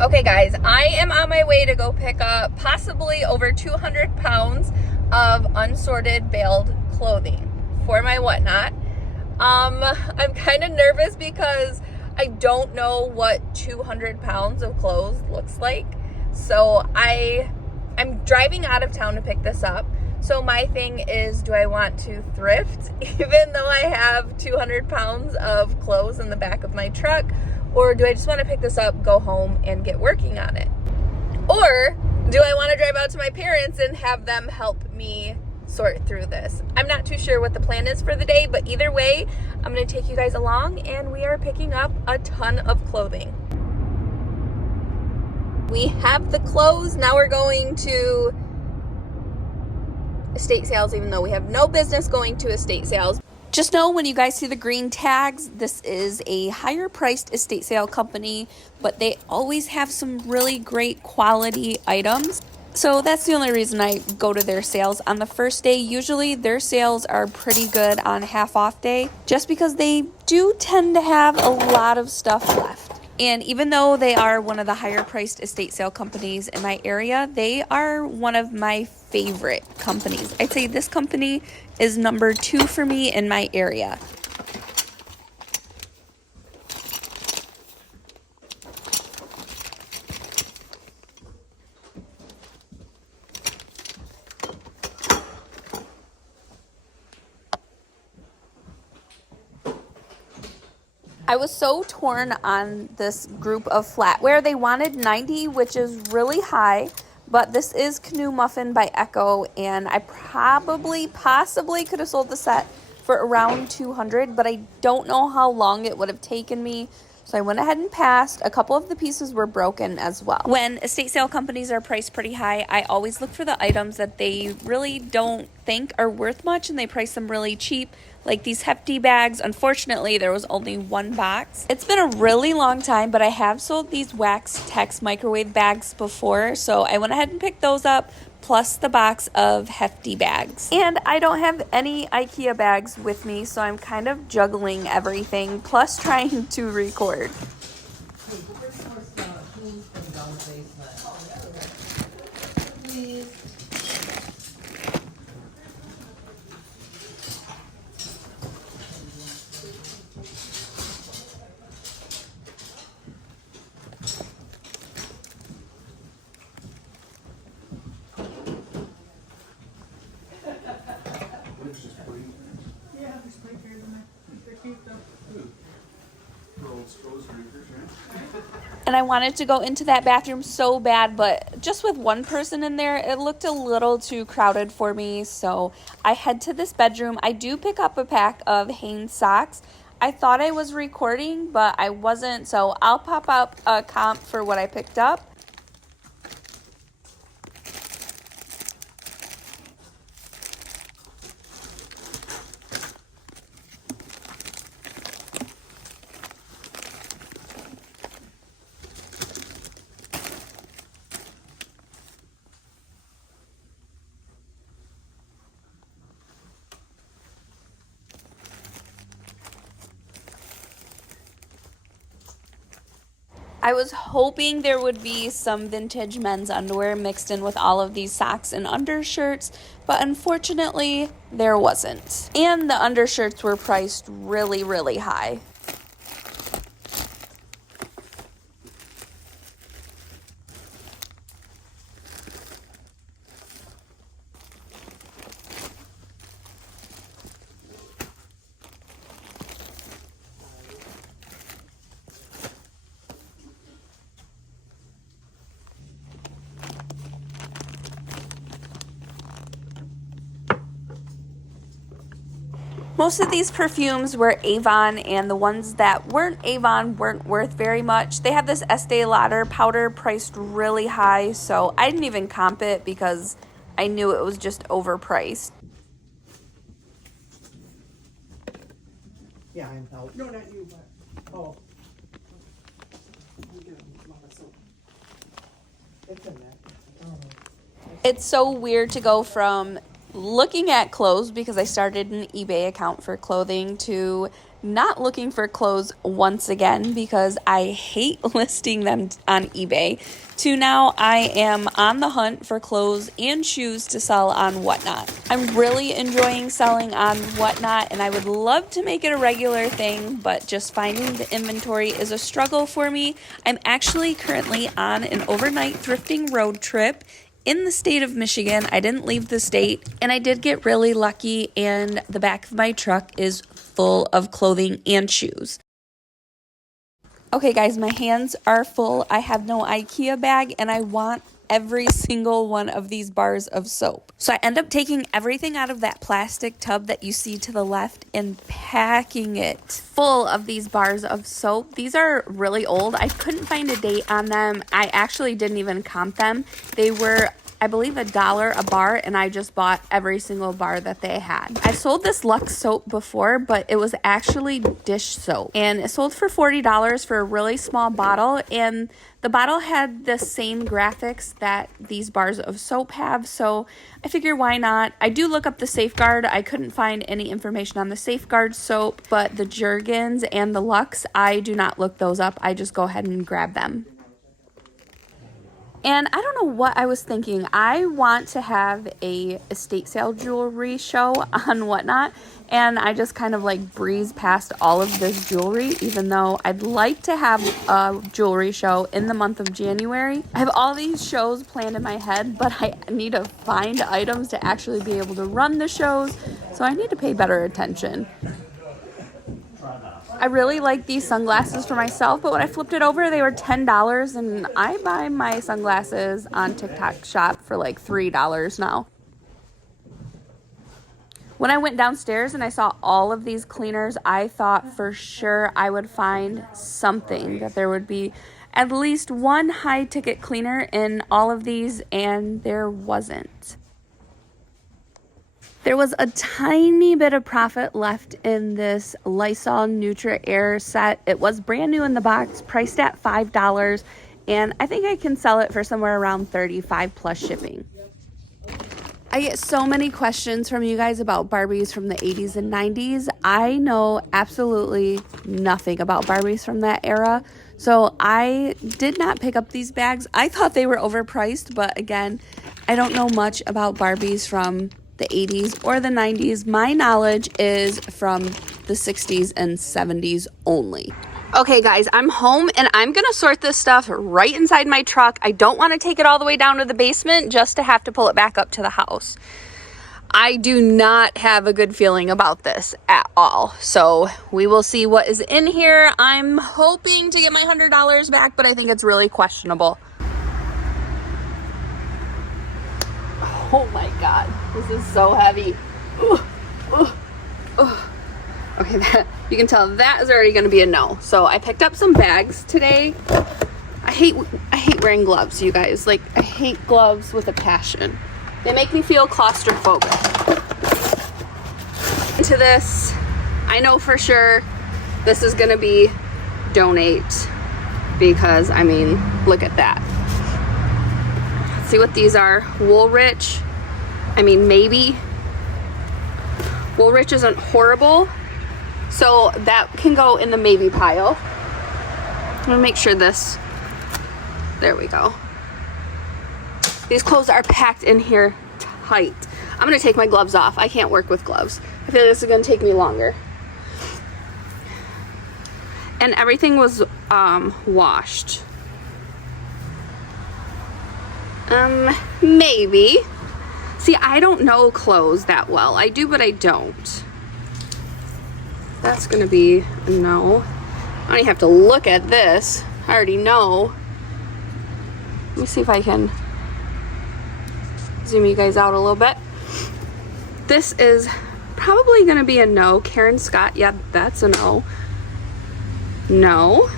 Okay guys, I am on my way to go pick up possibly over 200 pounds of unsorted baled clothing for my whatnot. I'm kind of nervous because I don't know what 200 pounds of clothes looks like. So I'm driving out of town to pick this up. So my thing is, do I want to thrift even though I have 200 pounds of clothes in the back of my truck? Or do I just want to pick this up, go home, and get working on it? Or do I want to drive out to my parents and have them help me sort through this? I'm not too sure what the plan is for the day, but either way, I'm going to take you guys along, and we are picking up a ton of clothing. We have the clothes. Now we're going to estate sales, even though we have no business going to estate sales. Just know when you guys see the green tags, this is a higher priced estate sale company, but they always have some really great quality items. So that's the only reason I go to their sales on the first day. Usually their sales are pretty good on half off day, just because they do tend to have a lot of stuff left. And even though they are one of the higher priced estate sale companies in my area, they are one of my favorite companies. I'd say this company is number 2 for me in my area. I was so torn on this group of flatware. They wanted 90, which is really high, but this is Canoe Muffin by Echo, and I possibly could have sold the set for around 200, but I don't know how long it would have taken me. So I went ahead and passed. A couple of the pieces were broken as well. When estate sale companies are priced pretty high, I always look for the items that they really don't think are worth much, and they price them really cheap. Like these hefty bags. Unfortunately, there was only one box. It's been a really long time, but I have sold these Wax Tex microwave bags before, so I went ahead and picked those up, plus the box of hefty bags. And I don't have any IKEA bags with me, so I'm kind of juggling everything, plus trying to record. And I wanted to go into that bathroom so bad, but just with one person in there, it looked a little too crowded for me. So I head to this bedroom. I do pick up a pack of Hanes socks. I thought I was recording, but I wasn't. So I'll pop up a comp for what I picked up. I was hoping there would be some vintage men's underwear mixed in with all of these socks and undershirts, but unfortunately there wasn't. And the undershirts were priced really, really high. Most of these perfumes were Avon, and the ones that weren't Avon weren't worth very much. They have this Estee Lauder powder priced really high, so I didn't even comp it because I knew it was just overpriced. Yeah, I'm out. No, not you, but, oh. It's in there. It's so weird to go from looking at clothes because I started an eBay account for clothing to not looking for clothes once again because I hate listing them on eBay to now I am on the hunt for clothes and shoes to sell on Whatnot. I'm really enjoying selling on Whatnot and I would love to make it a regular thing, but just finding the inventory is a struggle for me. I'm actually currently on an overnight thrifting road trip in the state of Michigan. I didn't leave the state and I did get really lucky and the back of my truck is full of clothing and shoes. Okay guys, my hands are full. I have no IKEA bag and I want every single one of these bars of soap. So I end up taking everything out of that plastic tub that you see to the left and packing it full of these bars of soap. These are really old. I couldn't find a date on them. I actually didn't even comp them. They were, I believe, $1 a bar, and I just bought every single bar that they had. I sold this Lux soap before, but it was actually dish soap, and it sold for $40 for a really small bottle, and the bottle had the same graphics that these bars of soap have, so I figure why not. I do look up the Safeguard. I couldn't find any information on the Safeguard soap, but the Jergens and the Lux, I do not look those up. I just go ahead and grab them. And I don't know what I was thinking. I want to have a estate sale jewelry show on Whatnot, and I just kind of like breezed past all of this jewelry, even though I'd like to have a jewelry show in the month of January. I have all these shows planned in my head, but I need to find items to actually be able to run the shows, so I need to pay better attention. I really like these sunglasses for myself, but when I flipped it over, they were $10, and I buy my sunglasses on TikTok shop for like $3 now. When I went downstairs and I saw all of these cleaners, I thought for sure I would find something, that there would be at least one high ticket cleaner in all of these, and there wasn't. There was a tiny bit of profit left in this Lysol Nutra Air set. It was brand new in the box, priced at $5, and I think I can sell it for somewhere around $35 plus shipping. I get so many questions from you guys about Barbies from the 80s and 90s. I know absolutely nothing about Barbies from that era, so I did not pick up these bags. I thought they were overpriced, but again, I don't know much about Barbies from the 80s or the 90s. My knowledge is from the 60s and 70s only. Okay guys, I'm home and I'm gonna sort this stuff right inside my truck. I don't want to take it all the way down to the basement just to have to pull it back up to the house. I do not have a good feeling about this at all. So we will see what is in here. I'm hoping to get my $100 back, but I think it's really questionable. Oh my God, this is so heavy. Ooh, ooh, ooh. Okay, that, you can tell that is already gonna be a no. So I picked up some bags today. I hate wearing gloves, you guys. Like, I hate gloves with a passion. They make me feel claustrophobic. Into this, I know for sure this is gonna be donate, because I mean, look at that. Let's see what these are. Woolrich. I mean, maybe. Woolrich isn't horrible, so that can go in the maybe pile. I'm gonna make sure this, there we go. These clothes are packed in here tight. I'm gonna take my gloves off. I can't work with gloves. I feel like this is gonna take me longer. And everything was washed. Maybe. See, I don't know clothes that well. I do, but I don't. That's gonna be a no. I don't even have to look at this. I already know. Let me see if I can zoom you guys out a little bit. This is probably gonna be a no. Karen Scott, yeah, that's a no. No.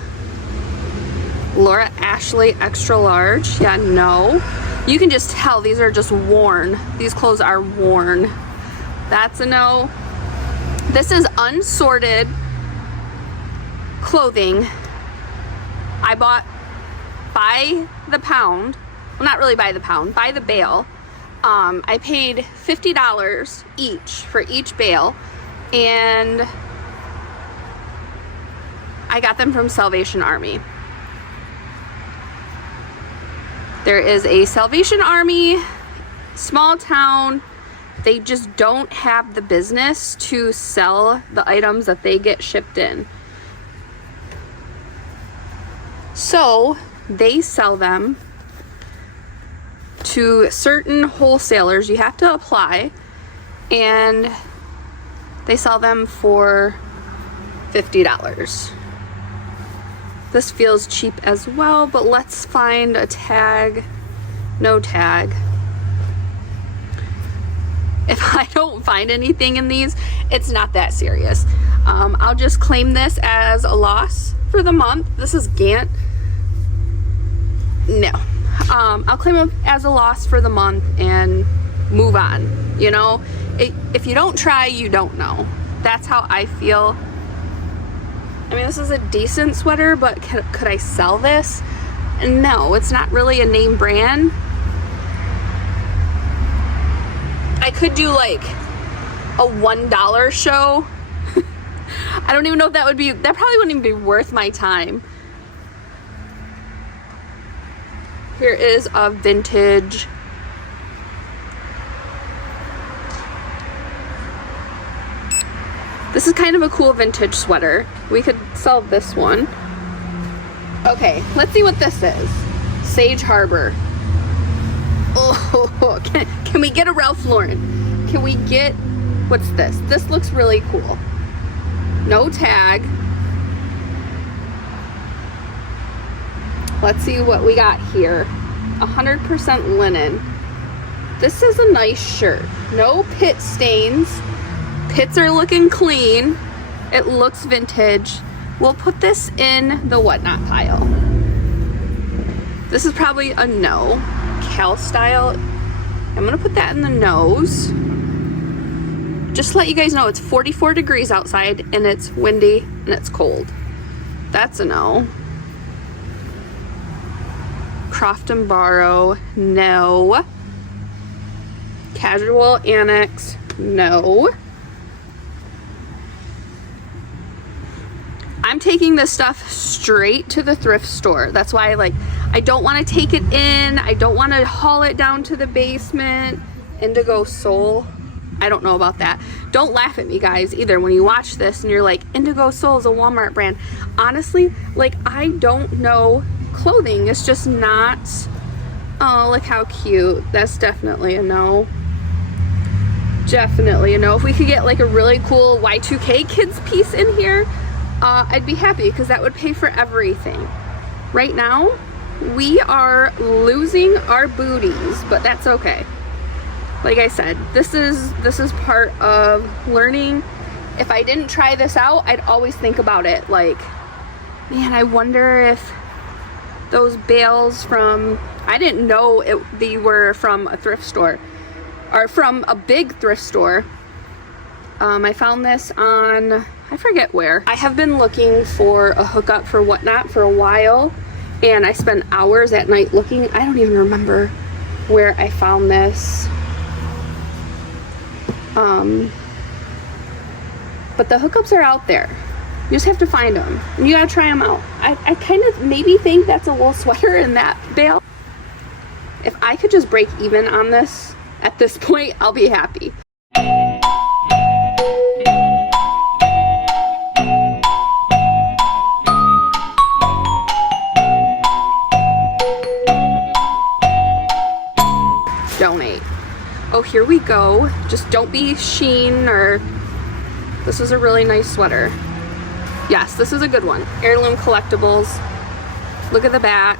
Laura Ashley, extra large, yeah, no. You can just tell these are just worn. These clothes are worn. That's a no. This is unsorted clothing. I bought by the pound, well, not really by the pound, by the bale, I paid $50 each for each bale, and I got them from Salvation Army. There is a Salvation Army, small town. They just don't have the business to sell the items that they get shipped in. So they sell them to certain wholesalers. You have to apply, and they sell them for $50. This feels cheap as well, but let's find a tag. No tag. If I don't find anything in these, it's not that serious. I'll just claim this as a loss for the month. This is Gantt. No. I'll claim it as a loss for the month and move on. You know, if you don't try, you don't know. That's how I feel. I mean, this is a decent sweater, but could I sell this? No, it's not really a name brand. I could do like a $1 show. I don't even know if that would be, that probably wouldn't even be worth my time. Here is a vintage. This is kind of a cool vintage sweater. We could sell this one. Okay, let's see what this is. Sage Harbor. Oh, can we get a Ralph Lauren? Can we get, what's this? This looks really cool. No tag. Let's see what we got here. 100% linen. This is a nice shirt. No pit stains. Pits are looking clean. It looks vintage. We'll put this in the whatnot pile. This is probably a no. Cal style. I'm gonna put that in the nose. Just to let you guys know, it's 44 degrees outside and it's windy and it's cold. That's a no. Croft and Borrow, no. Casual Annex, no. I'm taking this stuff straight to the thrift store. That's why I don't want to take it in. I don't want to haul it down to the basement. Indigo Soul. I don't know about that. Don't laugh at me, guys, either when you watch this and you're like, Indigo Soul is a Walmart brand. Honestly, I don't know clothing. It's just not. Oh, look how cute. That's definitely a no. Definitely a no. If we could get a really cool Y2K kids piece in here, I'd be happy, because that would pay for everything. Right now, we are losing our booties, but that's okay. Like I said, this is part of learning. If I didn't try this out, I'd always think about it man, I wonder if those bales from, I didn't know they were from a thrift store or from a big thrift store. I found this on, I forget where. I have been looking for a hookup for whatnot for a while, and I spent hours at night looking. I don't even remember where I found this. But the hookups are out there. You just have to find them, and you gotta try them out. I kind of maybe think that's a wool sweater in that bale. If I could just break even on this at this point, I'll be happy. Donate. Oh, here we go. Just don't be Sheen or... This is a really nice sweater. Yes, this is a good one. Heirloom Collectibles. Look at the back.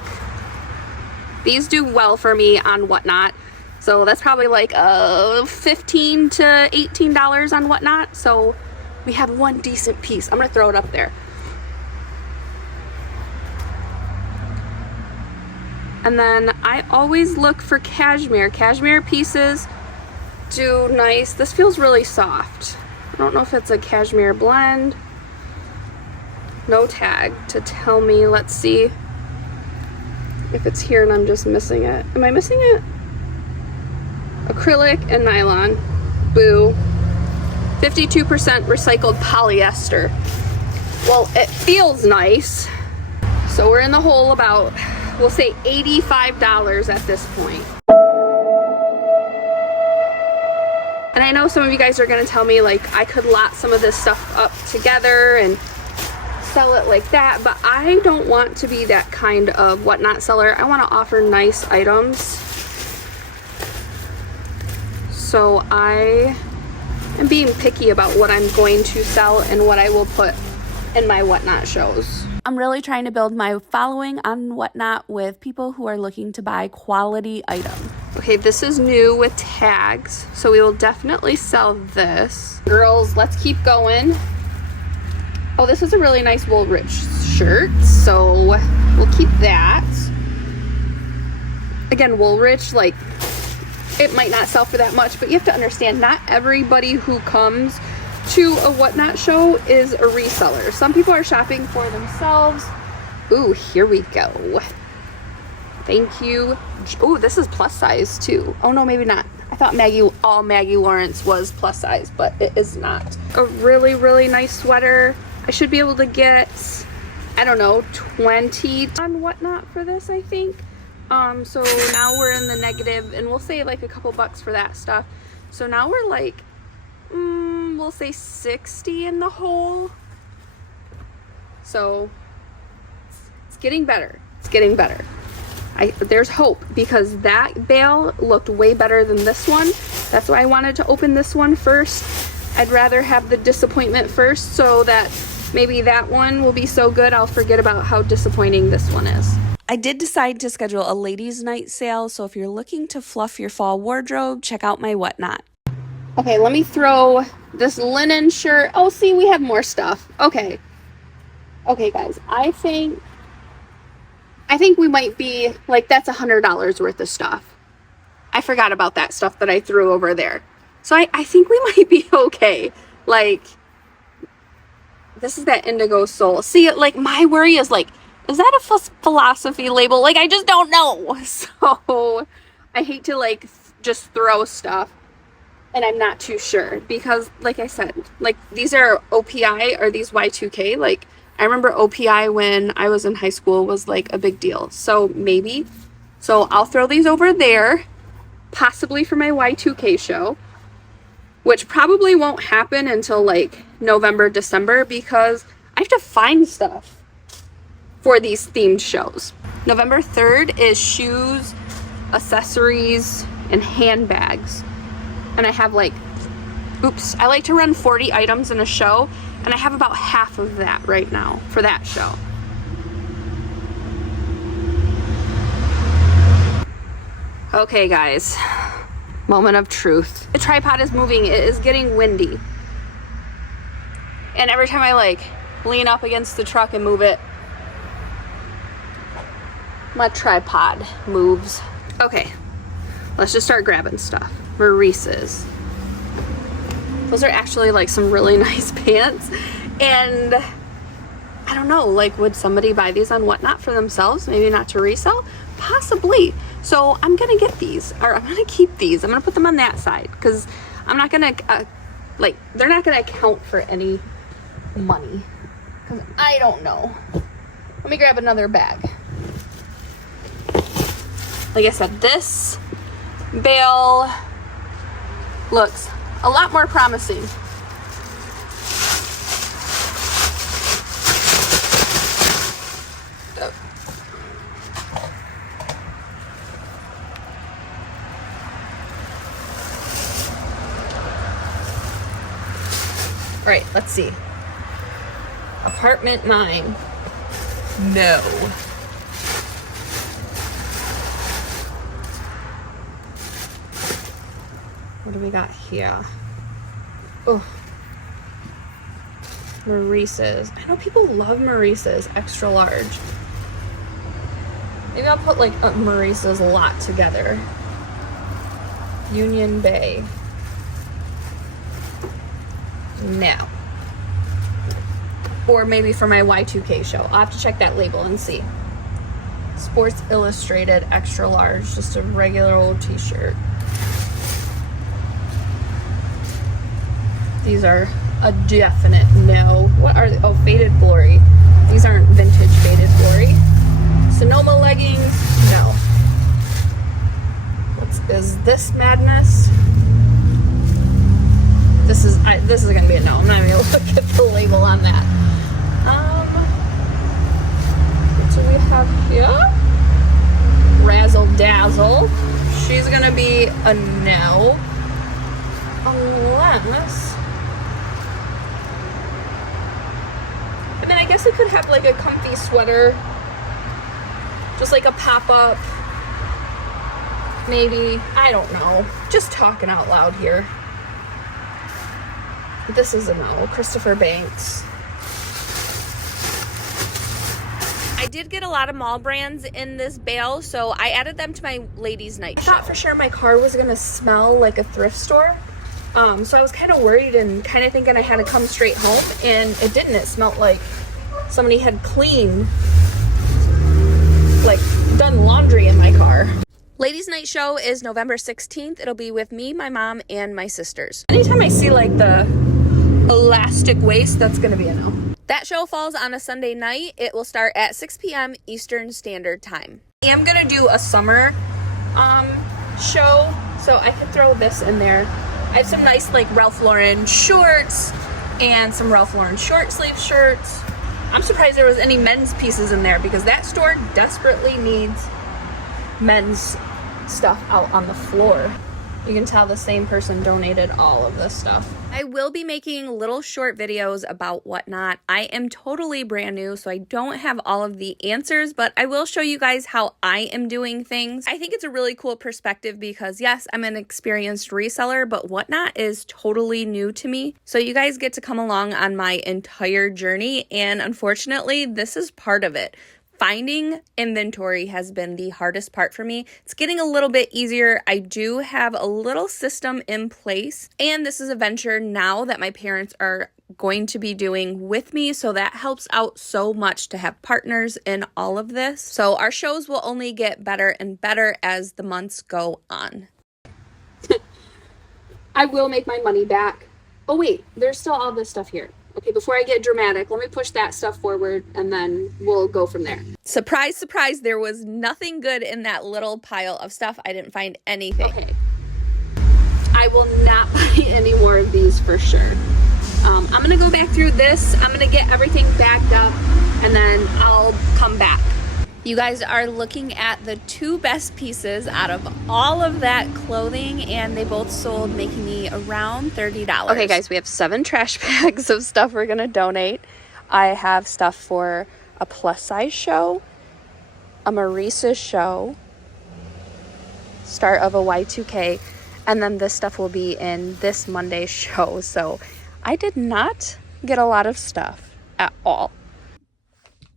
These do well for me on Whatnot. So that's probably $15 to $18 on Whatnot. So we have one decent piece. I'm gonna throw it up there. And then I always look for cashmere. Cashmere pieces do nice. This feels really soft. I don't know if it's a cashmere blend. No tag to tell me. Let's see if it's here and I'm just missing it. Am I missing it? acrylic and nylon. Boo. 52% recycled polyester. Well, it feels nice. So we're in the hole about, we'll say $85 at this point. And I know some of you guys are gonna tell me like I could lot some of this stuff up together and sell it like that, but I don't want to be that kind of whatnot seller. I want to offer nice items. So I am being picky about what I'm going to sell and what I will put in my whatnot shows. I'm really trying to build my following on whatnot with people who are looking to buy quality items. Okay, this is new with tags, so we will definitely sell this. Girls, let's keep going. Oh, this is a really nice Woolrich shirt, so we'll keep that. Again, Woolrich, like, it might not sell for that much, but you have to understand, not everybody who comes to a whatnot show is a reseller. Some people are shopping for themselves. Ooh, here we go. Thank you. Oh, this is plus size too. Oh no, maybe not. I thought all Maggie Lawrence was plus size, but it is not. A really, really nice sweater. I should be able to get, I don't know, 20 on whatnot for this, I think. So now we're in the negative, and we'll say like a couple bucks for that stuff. So now we're like, we'll say 60 in the hole. So it's getting better. It's getting better. There's hope, because that bale looked way better than this one. That's why I wanted to open this one first. I'd rather have the disappointment first, so that maybe that one will be so good I'll forget about how disappointing this one is. I did decide to schedule a ladies' night sale, so if you're looking to fluff your fall wardrobe, check out my whatnot. Okay, let me throw this linen shirt. Oh, see, we have more stuff. Okay. Okay, guys, I think we might be, like, that's $100 worth of stuff. I forgot about that stuff that I threw over there. So I think we might be okay. Like, this is that indigo soul. See, like, my worry is, like, is that a philosophy label? Like, I just don't know. So I hate to, like, just throw stuff, and I'm not too sure. Because, like I said, like, these are OPI, or these Y2K. Like, I remember OPI when I was in high school was, like, a big deal. So maybe. So I'll throw these over there, possibly for my Y2K show, which probably won't happen until, like, November, December, because I have to find stuff for these themed shows. November 3rd is shoes, accessories, and handbags. And I have, like, I like to run 40 items in a show, and I have about half of that right now for that show. Okay, guys, moment of truth. The tripod is moving. It is getting windy. And every time I, like, lean up against the truck and move it, my tripod moves. Okay, let's just start grabbing stuff. Maurice's. Those are actually, like, some really nice pants. And I don't know, like, would somebody buy these on whatnot for themselves? Maybe not to resell? Possibly. So I'm gonna get these, or I'm gonna keep these. I'm gonna put them on that side, because I'm not gonna, like, they're not gonna account for any money. Because I don't know. Let me grab another bag. Like I said, this bale looks a lot more promising. Right, let's see. Apartment 9. No. What do we got here? Oh, Maurice's. I know people love Maurice's extra large. Maybe I'll put, like, a Maurice's lot together. Union Bay. No. Or maybe for my Y2K show. I'll have to check that label and see. Sports Illustrated extra large, just a regular old t-shirt. These are a definite no. What are they? Oh, Faded Glory. These aren't vintage Faded Glory. Sonoma leggings, no. Is this madness? This is gonna be a no. I'm not even gonna look at the label on that. What do we have here? Razzle Dazzle. She's gonna be a no. Unless, I mean, I guess it could have like a comfy sweater, just like a pop-up, maybe. I don't know. Just talking out loud here. This is a no. Christopher Banks. I did get a lot of mall brands in this bale, so I added them to my ladies' night show. I thought for sure my car was gonna smell like a thrift store. So I was kind of worried and kind of thinking I had to come straight home, and it didn't. It smelled like somebody had cleaned, like done laundry in my car. Ladies' night show is November 16th. It'll be with me, my mom, and my sisters. Anytime I see like the elastic waist, that's gonna be a no. That show falls on a Sunday night. It will start at 6 p.m. Eastern Standard Time. I am gonna do a summer show, so I could throw this in there. I have some nice like Ralph Lauren shorts and some Ralph Lauren short sleeve shirts. I'm surprised there was any men's pieces in there because that store desperately needs men's stuff out on the floor. You can tell the same person donated all of this stuff. I will be making little short videos about whatnot. I am totally brand new, so I don't have all of the answers, but I will show you guys how I am doing things. I think it's a really cool perspective because yes, I'm an experienced reseller, but whatnot is totally new to me. So you guys get to come along on my entire journey, and unfortunately, this is part of it. Finding inventory has been the hardest part for me. It's getting a little bit easier. I do have a little system in place, and this is a venture now that my parents are going to be doing with me, so that helps out so much to have partners in all of this. So our shows will only get better and better as the months go on. I will make my money back. Oh wait, there's still all this stuff here. Okay, before I get dramatic, let me push that stuff forward and then we'll go from there. Surprise, surprise, there was nothing good in that little pile of stuff. I didn't find anything. Okay. I will not buy any more of these for sure. I'm going to go back through this. I'm going to get everything backed up and then I'll come back. You guys are looking at the two best pieces out of all of that clothing, and they both sold, making me around $30. Okay guys, we have 7 trash bags of stuff we're gonna donate. I have stuff for a plus size show, a Marisa show, start of a Y2K, and then this stuff will be in this Monday's show. So I did not get a lot of stuff at all.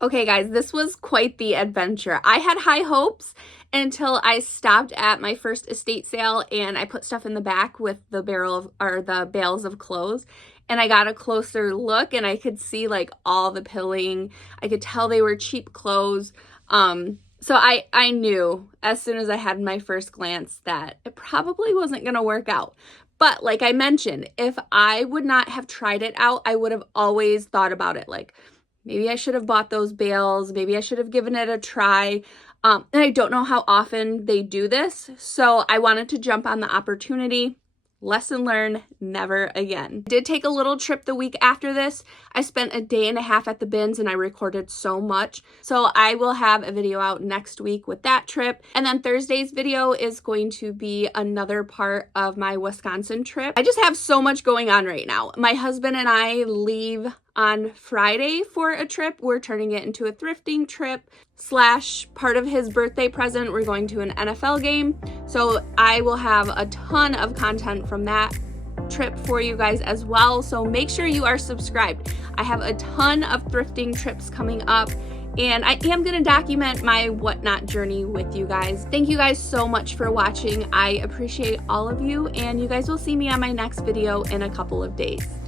Okay guys, this was quite the adventure. I had high hopes until I stopped at my first estate sale and I put stuff in the back with the bales of clothes, and I got a closer look and I could see like all the pilling. I could tell they were cheap clothes. So I knew as soon as I had my first glance that it probably wasn't gonna work out. But like I mentioned, if I would not have tried it out, I would have always thought about it like, maybe I should have bought those bales. Maybe I should have given it a try. And I don't know how often they do this. So I wanted to jump on the opportunity. Lesson learned, never again. I did take a little trip the week after this. I spent a day and a half at the bins and I recorded so much. So I will have a video out next week with that trip. And then Thursday's video is going to be another part of my Wisconsin trip. I just have so much going on right now. My husband and I leave on Friday for a trip. We're turning it into a thrifting trip / part of his birthday present. We're going to an NFL game. So I will have a ton of content from that trip for you guys as well. So make sure you are subscribed. I have a ton of thrifting trips coming up, and I am going to document my whatnot journey with you guys. Thank you guys so much for watching. I appreciate all of you, and you guys will see me on my next video in a couple of days.